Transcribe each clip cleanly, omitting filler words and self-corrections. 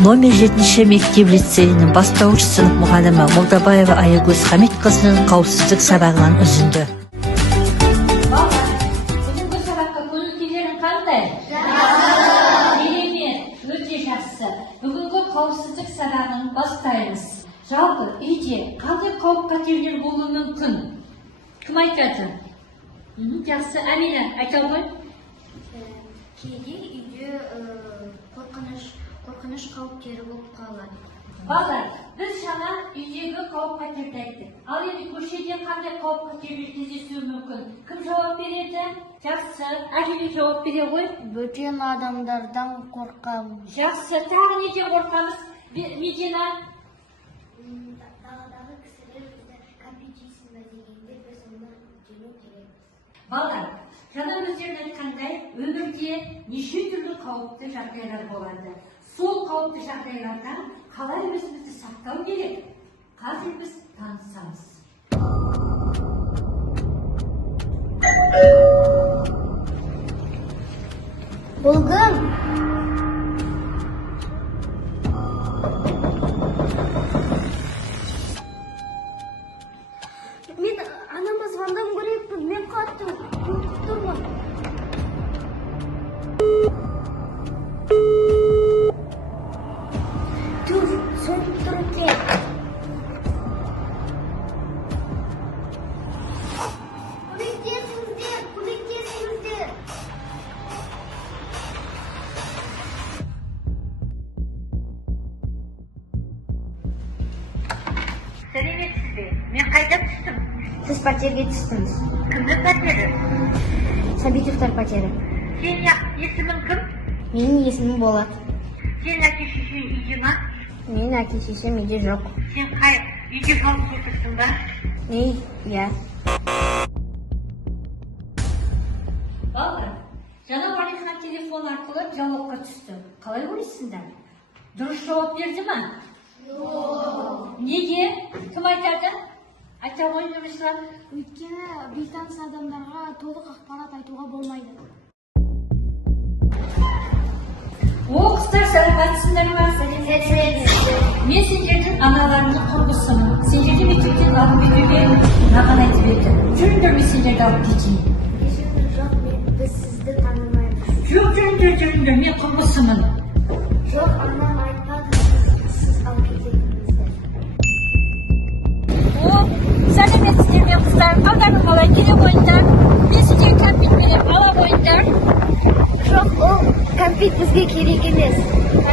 Номер 7 мектеп лицейінің бастауыш сынып мұғалімі Молдабаева Аягөз Хамитқызының қауіпсіздік сабағынан үзінді. Бала, бүгінгі сабаққа көңіл-күйлерің қандай? Керемет, өте жақсы. Бүгінгі қауіпсіздік сабағын бастаймыз. Жалпы үйде қандай қауіп-қатерлер болуы мүмкін? Кім айтады? Жақсы, Амина, айта ғой. Кейде үйде қорқыныш қауіптері болып қалады. Балалар, біз жаңа үйдегі қауіп-қатерді айттық. Ал енді көшеде қандай қауіп-қатерлер кездесуі мүмкін? Кім жауап береді? Жақсы, Әжелі жауап бере ғой. Бөтен адамдардан қорқамыз. Жақсы, тағы неден қорқамыз? Медина? Даладағы кісілер бізді кәмпит жейсің бе дегенде біз оны жеңу керекпіз. Балалар, жаңа өздерің айтқандай, өмірде неше түрлі қауіпті жағдайлар болады. Сол қауіпті жағдайлардан қалай өзімізді сақтау керек? Қазір біз танысамыз. Болғым! Мен анама звондам керекпін, мен қатты ұмытып тұрмын. Тур, сөніп тұр екен. Көмектесіңіздер. Сәлеметсіз бе? Мен қайда түстім? Сіз пәтерге түстіңіз. Кімнің пәтері? Сәбитовтар пәтері. Сенің есімің кім? Менің есімім Болат. Сенің әке-шешең үйде ма? Менің әке-шешем үйде жоқ. Сен қай үйде қалып отырсың ба? Иә. Балалар, жаңа Валихан телефон арқылы диалогқа түсті. Қалай ойлайсыңдар? Дұрыс жауап берді ма? Неге? Кім айтады? Айта ғой, Нұрислам. Өйткені бейтаныс адамдарға толық ақпарат айтуға болмайды. Қыздар, саламатсыңдар ма? Мен сендердің аналарының құрбысымын. Сендерді мектептен алып кетуге маған айтып еді. Жүріңдер, мен сендерді алып кетейін. Жоқ, біз сізді танымаймыз. Жоқ, жүріңдер, мен құрбысымын. Жоқ, анам айтпады, сіз алып кететініңізді. Сәлеметсіздер ме қыздар? Қалдарың қалай? Келе қойыңдар. Мен сіздерге кәмпит беремін, ала қойыңдар. Жоқ, ол кәмпит бізге керек емес.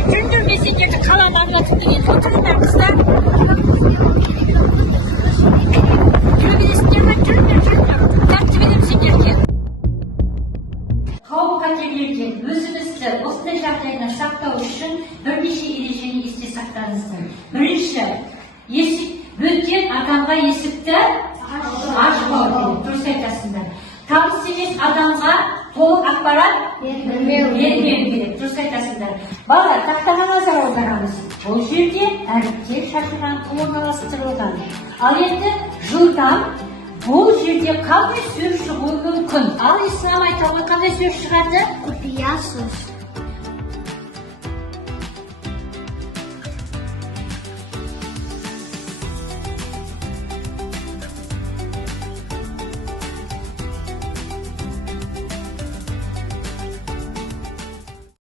Жүріңдер, мен сендерді қаланы арнатып деген отырыңдар қыздар. Жүре бересіңдер ме? Жүріңдер. Тәртіп беремін сендерге. Қауіп-қатерлерден өзімізді осындай жағдайдан сақтау үшін бірнеше ережені есте сақтаңыздар. Бірінші, бөтен адамға есікті ашпау керек. Дұрыс айтасыңдар. Таныс емес адамға толық ақпарат бермеу керек. Дұрыс айтасыңдар. Балалар, тақтаға назар аударамыз. Бұл жерде әріптер шашылған орналастырылған. Ал енді жылдам бұл жерде қандай сөз шығуы мүмкін? Ал Ислам айта ғой, қандай сөз шығады? Құпия сөз.